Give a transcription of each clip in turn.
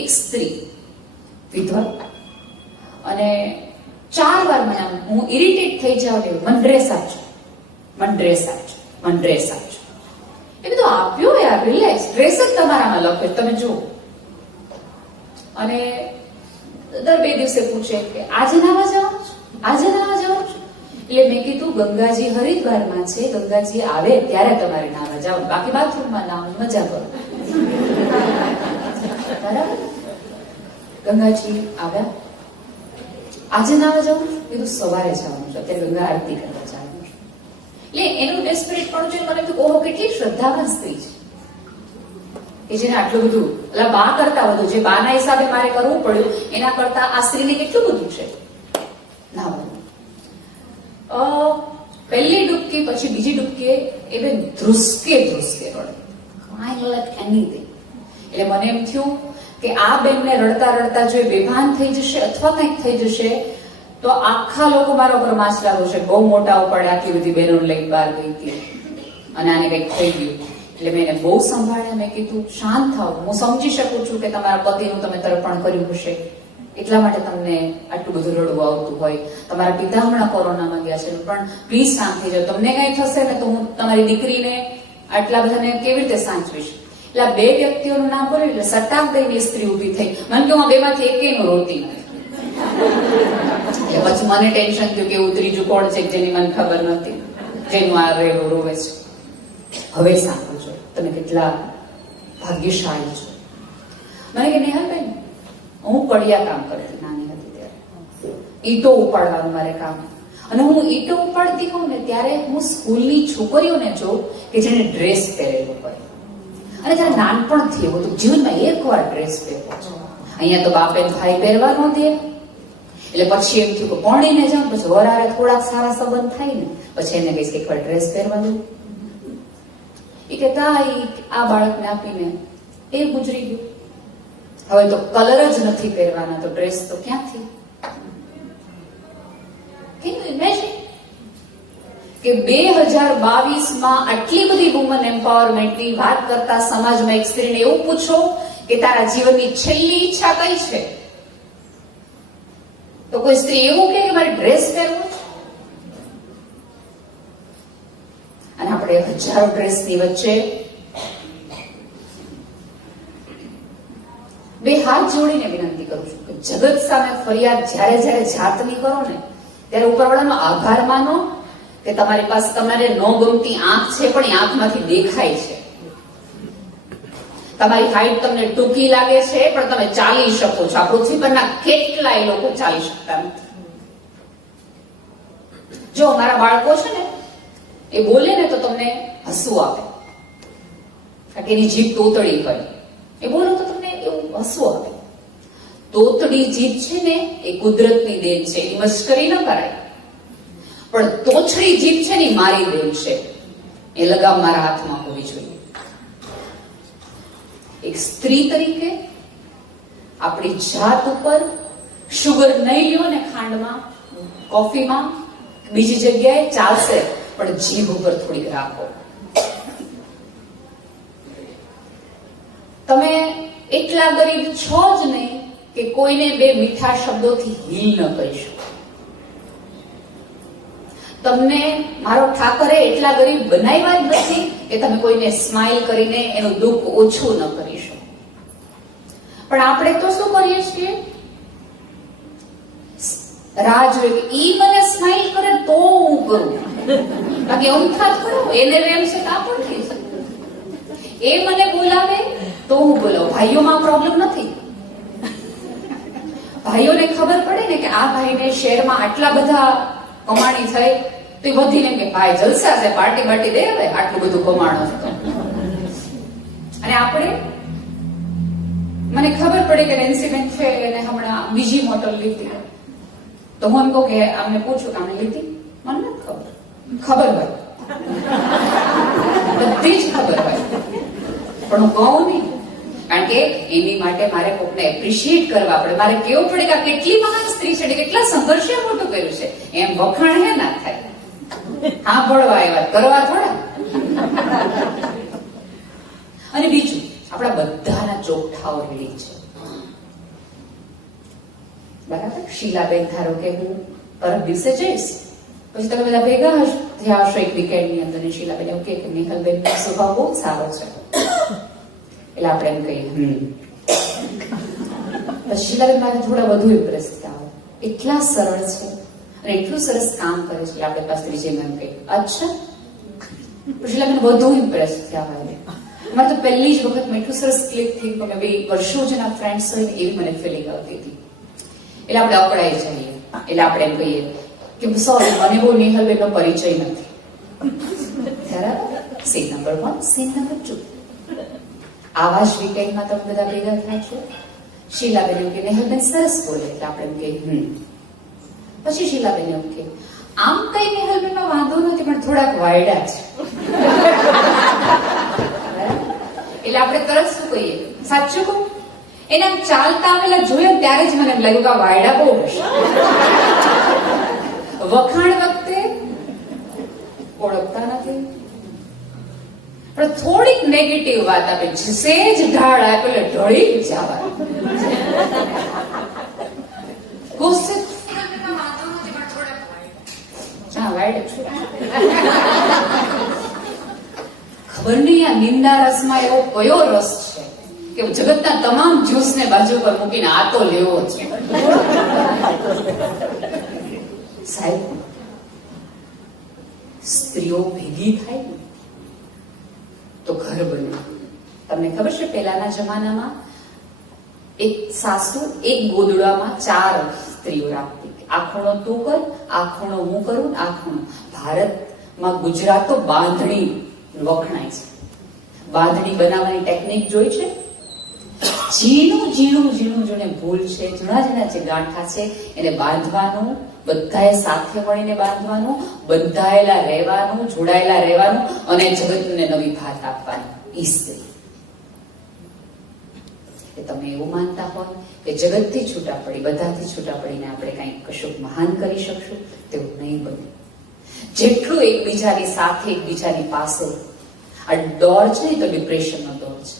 એક સ્ત્રી વિધવા, અને 4 વાર મને હું ઇરિટેટ થઈ જાઉં કે મને ડ્રેસ આપજો, મને ડ્રેસ આપજો, મને ડ્રેસ આપજો. એ બધું આપ્યો યાર, રિલેક્સ, ડ્રેસ જ તમારામાં લખે તમે જુઓ. અને દર 2 દિવસે પૂછે કે આજે નાવા જવાનું છે, આજે નાવા જવાનું છે. એટલે મેં કીધું ગંગાજી હરિદ્વારમાં છે, ગંગાજી આવે ત્યારે તમારે નાવા જાવ, બાકી બાથરૂમમાં નાવાની મજા કરો. બરાબર? ગંગાજી આવ્યા, આજે નાવા જવાનું છે, કીધું સવારે જવાનું છે, અત્યારે ગંગા આરતી કરવા જવાનું છે. એટલે એનું ડેસ્પરેટ પણ જોઈને મને તો ઓહો કેટલી શ્રદ્ધાવાન સ્ત્રી છે કે જેને આટલું બધું, એટલે બા કરતા વધુ, જે બાના હિસાબે મારે કરવું પડ્યું એના કરતા આ સ્ત્રીને કેટલું બધું છે નાવાનું. પહેલી ડૂબકી પછી બીજી ડૂબકી એ બેન ધ્રુસકે રડે, કાંઈ લાઈક એનીથિંગ. એટલે મને એમ થયું કે આ બેનને રડતા રડતા જો બેભાન થઈ જશે અથવા કંઈક થઈ જશે તો આખા લોકો મારા ઉપર માછલા છે, બહુ મોટા ઉપાડે, આટલી બધી બહેનો લઈને બહાર ગઈ હતી અને આને કંઈક થઈ ગયું. એટલે મેં એને બહુ સંભાળ્યા. મેં કીધું શાંત થાવ, હું સમજી શકું છું કે તમારા પતિનું તમે તર્પણ કર્યું હશે એટલા માટે તમને આટલું બધું રડવું આવતું હોય, તમારા પિતા હમણાં કોરોનામાં ગયા છે, પણ પ્લીઝ શાંત થઈ જાઓ, તમને કઈ થશે ને તો હું તમારી દીકરીને આટલા બધાને કેવી રીતે સાચવીશ. એટલે આ 2 વ્યક્તિઓનું નામ બોલ્યું એટલે સટાક દઈને સ્ત્રી ઉભી થઈ. મને કહ્યું આ 2માંથી એકેયનું રોતી નથી. એટલે પછી મને ટેન્શન થયું કે એવું ત્રીજું કોણ છે જેની મને ખબર નથી, જેનું આ રહેવું રોવે છે. હવે સાંભળજો, તમે કેટલા ભાગ્યશાળી છો. મને કે નેહાલબેન, હું કડિયા કામ કરતી નાની હતી ત્યારે, ઈંટો ઉપાડવાનું મારે કામ, અને હું ઈંટો ઉપાડતી હોઉં ને ત્યારે હું સ્કૂલની છોકરીઓને જોઉં કે જેને ડ્રેસ પહેરેલો હોય, અને ત્યારે નાનપણથી એવું હતું જીવનમાં એકવાર ડ્રેસ પહેરવો છે. અહીંયા તો બાપે ભાઈ પહેરવા ન દે, એટલે પછી એમ થયું કે ભણીને જાઉં પછી વરારે થોડાક સારા સંબંધ થાય ને પછી એને કહીશ કે એકવાર ડ્રેસ પહેરવા દઉં. એ કહેતા આ બાળકને આપીને એ ગુજરી ગયું. હવે તો કલર જ નથી પહેરવાના તો ડ્રેસ તો ક્યાંથી? કેન યુ ઇમેજિન કે 2022માં આટલી બધી વુમન એમ્પાવરમેન્ટની વાત કરતા સમાજમાં એક સ્ત્રીને એવું પૂછો કે તારા જીવનની છેલ્લી ઈચ્છા કઈ છે, તો કોઈ સ્ત્રી એવું કહે કે મારે ડ્રેસ પહેરવો છે. અને આપણે હજારો ડ્રેસની વચ્ચે 2 હાથ જોડીને વિનંતી કરું છું કે જગત સામે ફરિયાદ જ્યારે જ્યારે જાતની કરો ને ત્યારે ઉપરવાળાનો આભાર માનો કે તમારી પાસે તમારે ન ગમતી આંખ છે પણ એ આંખમાંથી દેખાય છે. તમારી હાઈટ તમને ટૂંકી લાગે છે પણ તમે ચાલી શકો છો. આ પૃથ્વી પરના કેટલાય લોકો ચાલી શકતા નથી. જો મારા બાળકો છે ને એ બોલે ને તો તમને હસવું આવે, કારણ કે એની જીભ તોતડી હોય. એ બોલો તો તમને એવું હસવું આવે. તોતડી જીભ છે ને એ કુદરતની દેન છે, એની મશ્કરી ન કરાય. પણ તોછડી જીભ છે ને મારી દેન છે, એ લગામ મારા હાથમાં હોવી જોઈએ. એક સ્ત્રી તરીકે આપણી જાત ઉપર શુગર નહીં લ્યો ને ખાંડમાં, કોફીમાં, બીજી જગ્યાએ ચાલશે, પણ જીભ ઉપર થોડીક રાખો. તમે એટલા ગરીબ છો જ નહીં કે કોઈને 2 મીઠા શબ્દોથી હીલ ન કરી શકો. તમને મારો ઠાકરે એટલા ગરીબ બનાવ્યા જ નથી કે તમે કોઈને સ્માઇલ કરીને એનું દુઃખ ઓછું ન કરી શકો. પણ આપણે તો શું કરીએ છીએ, રાહ જોઈએ કે ઈ મને સ્માઇલ કરે તો હું કરું, બાકી અમથા જ કરો. એને એમ છે કે આ પણ થઈ શકે. એ મને બોલાવે તો હું બોલાવું. ભાઈઓમાં પ્રોબ્લેમ નથી. ભાઈઓને ખબર પડે ને કે આ ભાઈને શહેરમાં આટલા બધા કમાણી થઈ તો એ બધીને કે ભાઈ જલસા છે, પાર્ટી બાર્ટી દે, હવે આટલું બધું કમાણો છે. અને આપણે, મને ખબર પડે કે ઇન્સિડન્ટ છે એને હમણાં બીજી મોટર લીધી તો હું એમ કહું કે આમને પૂછું કે આમને લીધી, મને નથી ખબર. ખબર હોય, બધી જ ખબર હોય, પણ હું કહું નહીં, કારણ કે એની માટે મારે કોકને એપ્રિશિએટ કરવા પડે. મારે કેવું પડે કે આ કેટલી મહાન સ્ત્રી છે, કેટલા સંઘર્ષે મોટું કર્યું છે. એમ વખાણ હે ના થાય. હા ભળવા એવા કરવા થોડા. અને બીજું, આપણા બધાના ચોકઠાઓ રેડી છે. બરાબર. શીલાબેન ધારો કે હું પરમ દિવસે જઈશ, પછી તમે બધા ભેગા થયા હશો એક વીકેન્ડની અંદર, ને શીલાબેન એવું કે નેહલબેન નો સ્વભાવ બહુ સારો છે, એટલે આપણે એમ કહીએ પછી શીલાબેન માટે થોડા વધુ ઇમ્પ્રેસ થયા હોય, એટલા સરળ છે અને એટલું સરસ કામ કરે છે, એટલે આપણે પાસે વિજય મેમ કહીએ અચ્છા. શીલાબેન વધુ ઇમ્પ્રેસ થયા હોય. અમારે તો પહેલી જ વખત મેં એટલું સરસ ક્લિક થઈ ગયું, અમે બે વર્ષો જૂના ફ્રેન્ડ્સ હોય એવી મને ફિલિંગ આવતી હતી. એટલે આપણે અકળાઈ જઈએ, એટલે આપણે એમ કહીએ કે સોરી મને બહુ નેહલબેનનો પરિચય નથી. બરાબર. Scene number 1, scene number 2. આવા જ વીકેન્ડમાં તમે બધા ભેગા થાય છો. શીલાબેન એવું કે નેહલબેન સરસ બોલે, એટલે આપણે એમ કહીએ પછી શીલાબેન એવું કે આમ કઈ નેહલબેનમાં વાંધો નથી, પણ થોડાક વાયડા છે. એટલે આપણે તરત શું કહીએ, સાચું કહું? એને ચાલતા આવેલા જોયા ત્યારે જ મને એમ લાગ્યું કે આ વાયડા બહુ હશે. વખાણ વખતે ઓળખતા નથી, પણ થોડીક નેગેટિવ વાત આપે, સેજ ઢાળ આપે એટલે ઢળી જવા. ગુસ્સે ખબર નહીં આ નિંદા રસમાં એવો કયો રસ છે કે જગતના તમામ જ્યુસને બાજુ પર મૂકીને આ તો લેવો છે. સાહેબ, સ્ત્રીઓ ભેગી થાય ને તો ઘર બને. તમને ખબર છે પહેલાના જમાનામાં એક સાસુ એક ગોદડામાં 4 સ્ત્રીઓ રાખતી. આ ખૂણો તું કર, આ ખૂણો હું કરું, આ ખૂણો. ભારતમાં ગુજરાત તો બાંધણી વખણાય છે. બાંધણી બનાવવાની ટેકનિક જોઈ છે? ઝીણું ઝીણું ઝીણું જેને ભૂલ છે, ઝીણા ઝીણા જે ગાંઠા છે એને બાંધવાનું, બધાએ સાથે મળીને બાંધવાનું, બંધાયેલા રહેવાનું, જોડાયેલા રહેવાનું અને જગતને નવી ભાત આપવાની. ઈ સ્ત્રી. તમે એવું માનતા હોય કે જગતથી છૂટા પડી, બધાથી છૂટા પડીને આપણે કંઈક કશુંક મહાન કરી શકશું, તેવું નહીં બને. જેટલું એકબીજાની સાથે, એકબીજાની પાસે. આ દોર છે તો ડિપ્રેશનનો દોર છે.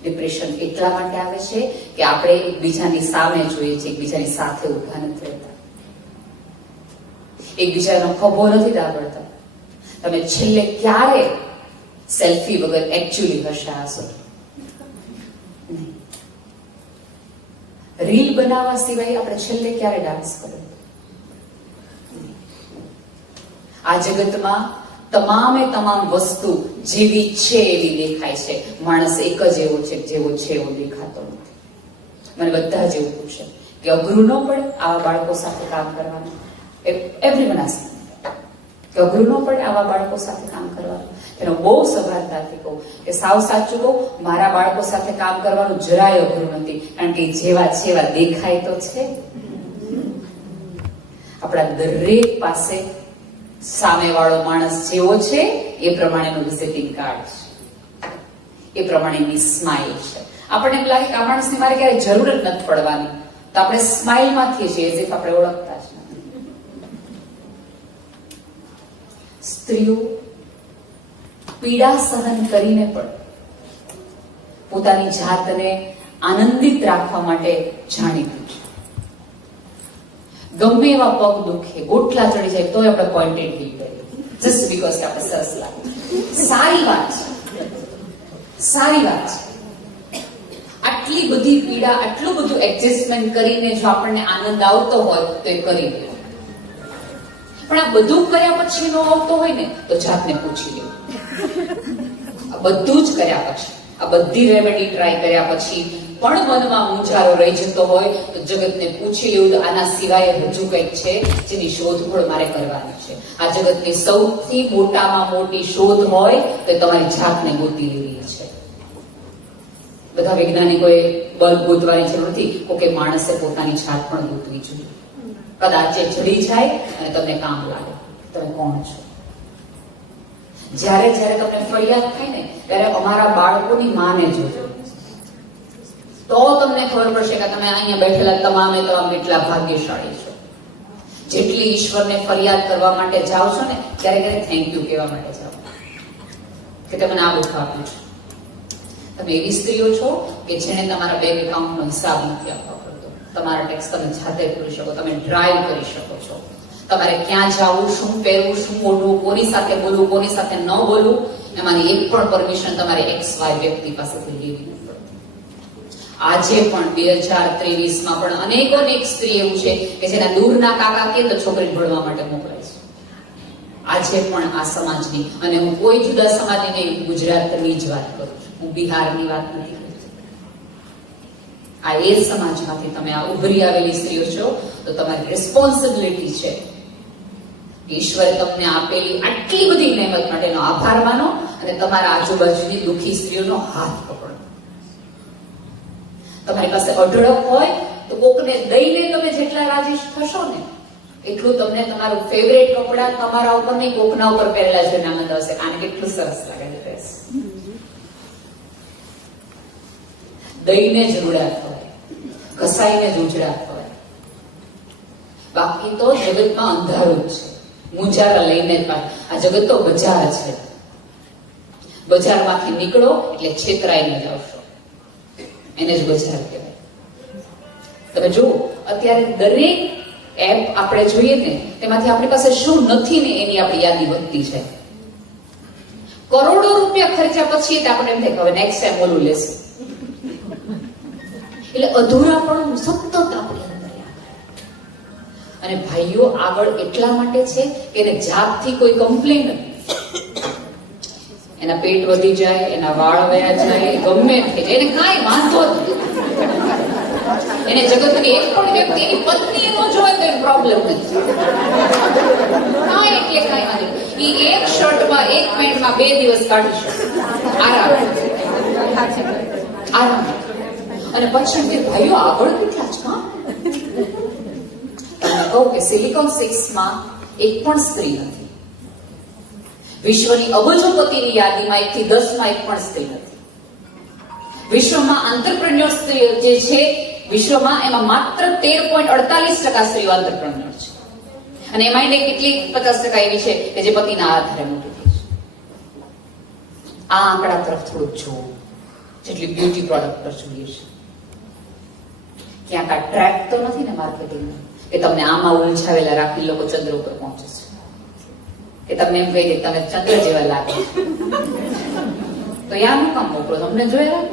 ડિપ્રેશન એટલા માટે આવે છે કે આપણે એકબીજાની સામે જોઈએ છીએ, એકબીજાની સાથે ઉભા નથી રહેતા, એકબીજાનો ખભો નથી દાબડતા. તમે છેલ્લે ક્યારે સેલ્ફી વગર એકચ્યુઅલી હસા હશો? રીલ બનાવવા સિવાય આપણે છેલ્લે ક્યારે ડાન્સ કર્યો? આ જગતમાં તમામે તમામ વસ્તુ જેવી છે એવી દેખાય છે. માણસ એક જ એવો છે જેવો છે એવો દેખાતો નથી. મને બધા જ એવું પૂછે કે અઘરું ન પડે આવા બાળકો સાથે કામ કરવાનું? એવરીવન આસ્ક કે અઘરું ન પડે આવા બાળકો સાથે કામ કરવાનું? એનો બહુ સભાનતાથી કહું કે સાવ સાચું કહું, મારા બાળકો સાથે કામ કરવાનું જરાય અઘરું નથી, કારણ કે જેવા છે એવા દેખાય તો છે. આપણા દરેક પાસે સામેવાળો માણસ જેવો છે એ પ્રમાણેનું વિઝિટિંગ કાર્ડ છે, એ પ્રમાણેની સ્માઇલ છે. આપણને એમ લાગે કે આ માણસની મારે ક્યારે જરૂર જ નથી પડવાની, તો આપણે સ્માઇલમાંથી છીએ એઝ ઇફ આપણે ઓળખતા જ નથી. સ્ત્રીઓ પીડા સહન કરીને પણ પોતાની જાતને આનંદિત રાખવા માટે જાણીતું છે. ગમે એવા પગ દુખે, ગોઠલા ચડી જાય તોય આપણે પોઈન્ટેડ હીલ કરીએ, જસ્ટ બીકોઝ આપણે સરસ લાગે. સારી વાત છે, સારી વાત છે. આટલી બધી પીડા, આટલું બધું એડજસ્ટમેન્ટ કરીને જો આપણને આનંદ આવતો હોય તો એ કરી લે. પણ આ બધું કર્યા પછી નો આવતો હોય ને તો જાતને પૂછી લેવું. આ બધું જ કર્યા પછી, આ બધી રેમેડી ટ્રાય કર્યા પછી પણ મનમાં મૂંઝારો રહી જતો હોય તો જગતને પૂછી લેવું તો આના સિવાય હજુ કંઈક છે જેની શોધખોળ મારે કરવાની છે. આ જગતની સૌથી મોટામાં મોટી શોધ હોય તો તમારી જાતને ગોતી લેવી છે. બધા વૈજ્ઞાનિકોએ બલ્બ ગોતવાની જરૂર નથી, કે માણસે પોતાની જાત પણ ગોતવી જોઈએ. કદાચ એ જડી જાય અને તમને કામ લાગે. તમે કોણ છો? જ્યારે જ્યારે તમને ફરિયાદ થાય ને ત્યારે અમારા બાળકોની માને જોજો, તો તમને ખબર પડશે કે તમે અહીંયા બેઠેલા તમામે તમામ કેટલા ભાગ્યશાળી છો. જેટલી ઈશ્વરને ફરિયાદ કરવા માટે જાઓ છો ને ત્યારે ક્યારે થેન્ક યુ કહેવા માટે જાઓ કે તમે આ બધું આપ્યું છે. તમે એવી સ્ત્રીઓ છો કે જેને તમારા બેંક એકાઉન્ટનો હિસાબ નથી આપવા પડતો. તમારા ટેક્સ તમે જાતે કરી શકો, તમે ડ્રાઈવ કરી શકો છો. તમારે ક્યાં જવું, શું પહેરવું, શું બોલવું, કોની સાથે બોલવું, કોની સાથે ન બોલવું, એમાંની એક પણ પરમિશન તમારે XY વ્યક્તિ પાસેથી લેવી નથી પડતી. આજે પણ 2023માં પણ અનેક સ્ત્રી એવું છે કે જેના દૂરના કાકા કે તો છોકરી ભણવા માટે મોકલાય છે. આજે પણ આ સમાજની, અને હું કોઈ જુદા સમાજની નહીં, ગુજરાતની જ વાત કરું છું, હું બિહારની વાત નથી કરતી. આ એ સમાજમાંથી તમે આ ઉભરી આવેલી સ્ત્રીઓ છો, તો તમારી રિસ્પોન્સિબિલિટી છે ઈશ્વરે તમને આપેલી આટલી બધી નહેમત માટેનો આભાર માનો અને તમારા આજુબાજુની દુઃખી સ્ત્રીઓનો હાથ પકડો. તમારી પાસે અઢળક હોય તો કોકને દઈને તમે જેટલા રાજી થશો ને એટલું તમને તમારું ફેવરેટ કપડા તમારા ઉપર નહીં, કોકના ઉપર પહેરેલા જોઈને આનંદ આવશે. આને કેટલું સરસ લાગે છે ડ્રેસ. દઈને જ રૂડા થવાય, ઘસાઈને જ ઉજળા થવાય. બાકી તો જગતમાં અંધારું જ છે, મુંજારા લઈને જ. આ જગત તો બજાર છે, બજારમાંથી નીકળો એટલે છેતરાઈને જ આવશો, એને જ બજાર કહેવાય. તમે જુઓ અત્યારે દરેક એપ આપણે જોઈએ ને તેમાંથી આપણી પાસે શું નથી ને એની આપણી યાદી વધતી છે. કરોડો રૂપિયા ખર્ચ્યા પછી આપણે એમ થાય કે હવે નેક્સ્ટ ટાઈમ ઓલું લેશું. એટલે અધૂરા પણ સતત આપણી અંદર અને ભાઈઓ આગળ એટલા માટે છે કે એને જાતથી કોઈ કમ્પ્લેન નથી. એના પેટ વધી જાય, એના વાળ વયા જાય, ગમે થઈ જાય, એને કાંઈ વાંધો નથી. એને જગતની એક પણ વ્યક્તિ એની પત્ની નો જોવે તો એનો પ્રોબ્લેમ નથી. કાંઈ એટલે કાંઈ વાંધો નહીં. એ એક શર્ટમાં, એક પેન્ટમાં 2 દિવસ કાઢી શકે આરામ. અને પછી ભાઈઓ આગળ કેટલા છે. તમને કહું કે સિલિકોન 6માં એક પણ સ્ત્રી નથી. વિશ્વની અબજોપતિની યાદીમાં 1 થી 10માં એક પણ સ્ત્રી નથી. વિશ્વમાં આંતરપ્રેન્યોર સ્ત્રીઓ જે છે વિશ્વમાં, એમાં માત્ર 13.48% સ્ત્રીઓ આંતરપ્રેન્યોર છે. અને એમાં કેટલી 50% એવી છે કે જે પતિના આધારે મોટી થઈ છે. આ આંકડા તરફ થોડુંક જોવું, જેટલી બ્યુટી પ્રોડક્ટ પર જોઈએ છે. ક્યાંક આ ટ્રેક તો નથી ને માર્કેટિંગનો કે તમને આમાં ઉલઝાવેલા રાખી લોકો ચંદ્ર ઉપર પહોંચે છે, કે તમને એમ કહી દે તમે ચંદ્ર જેવા લાગે તો યા હું કામ મોકલો, તમને જોયા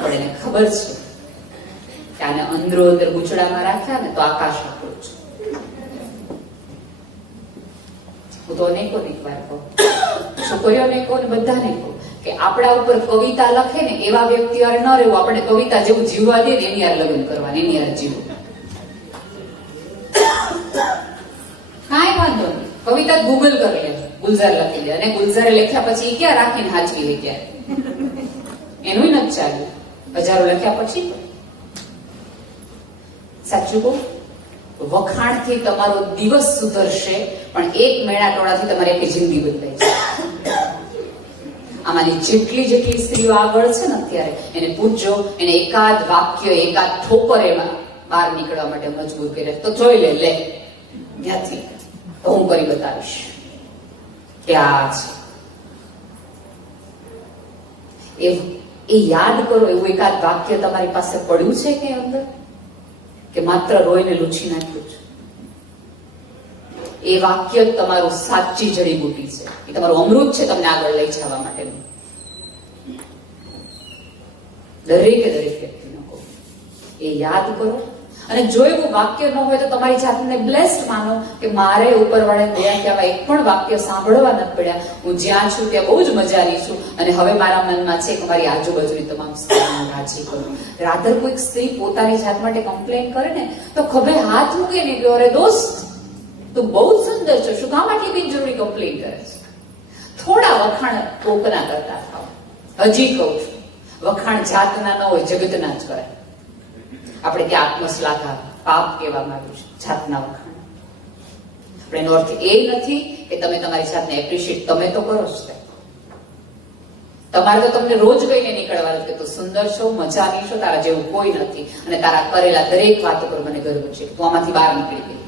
પણ એને ખબર છે કે આને અંદરો અંદર ગુચડામાં રાખ્યા ને તો આકાશ આપણું છે. હું તો અનેકોની વાર કહું, છોકરીઓને કહું ને બધાને કહું કે આપણા ઉપર કવિતા લખે ને એવા વ્યક્તિ યાર ન રહેવું. આપણે કવિતા જેવું જીવવા દે ને એની યાર લગ્ન કરવાની, એની યાર જીવવું. કાંઈ વાંધો નહીં, કવિતા ગૂગલ કરી લે, ગુલઝાર લખી દે, અને ગુલઝારે લખ્યા પછી ક્યાં રાખીને હાચવી લે, ક્યારે એનું નથી ચાલ્યું. હજારો લખ્યા પછી સાચું કહું, વખાણથી તમારો દિવસ સુધરશે પણ એક મેળાટોળાથી તમારી આખી જિંદગી બદલાય છે. આમાંની જેટલી સ્ત્રીઓ આગળ છે ને અત્યારે એને પૂછજો, એને એકાદ વાક્ય, એકાદ ઠોકર એમાં બહાર નીકળવા માટે મજબૂર કરે તો જોઈ લે ત્યાંથી તો હું કરી બતાવીશ કે આ છે. એ યાદ કરો, એવું એકાદ વાક્ય તમારી પાસે પડ્યું છે કે અંદર, કે માત્ર રોઈને લૂછી નાખ્યું છે? એ વાક્ય તમારું સાચી જડીબુટી છે, એ તમારું અમૃત છે તમને આગળ લઈ જવા માટેનું. દરેકે દરેક વ્યક્તિનો કહો, એ યાદ કરો. અને જો એવું વાક્ય ન હોય તો તમારી જાતને બ્લેસ્ડ માનો કે મારે ઉપરવાળાને દયા કહેવા એક પણ વાક્ય સાંભળવા નથી પડ્યા. હું જ્યાં છું ત્યાં બહુ જ મજાની છું અને હવે મારા મનમાં છે કે મારી આજુબાજુની તમામ સ્ત્રીઓને રાજી કરું. રાધર કોઈક સ્ત્રી પોતાની જાત માટે કમ્પ્લેન કરે ને તો ખભે હાથ મૂકે ને કે અરે દોસ્ત તું બહુ જ સુંદર છો, શું કામ આટલી બિનજરૂરી કમ્પ્લેન કરે છે? થોડા વખાણ કોકના કરતા થાવ. હજી કહું છું, વખાણ જાતના ન હોય, જગતના જ કરાય. આપણે ત્યાં આત્મશ્લાઘા પાપ કહેવામાં આવ્યું છે, જાતના વખાણ. આપણે એનો અર્થ એ નથી કે તમે તમારી જાતને એપ્રિશિએટ તમે તો કરો જ. તમારે તો તમને રોજ કહીને નીકળવાનું કે તું સુંદર છો, મજાની છો, તારા જેવું કોઈ નથી અને તારા કરેલા દરેક વાતો પર મને ગર્વ છે, તું આમાંથી બહાર નીકળી ગઈ.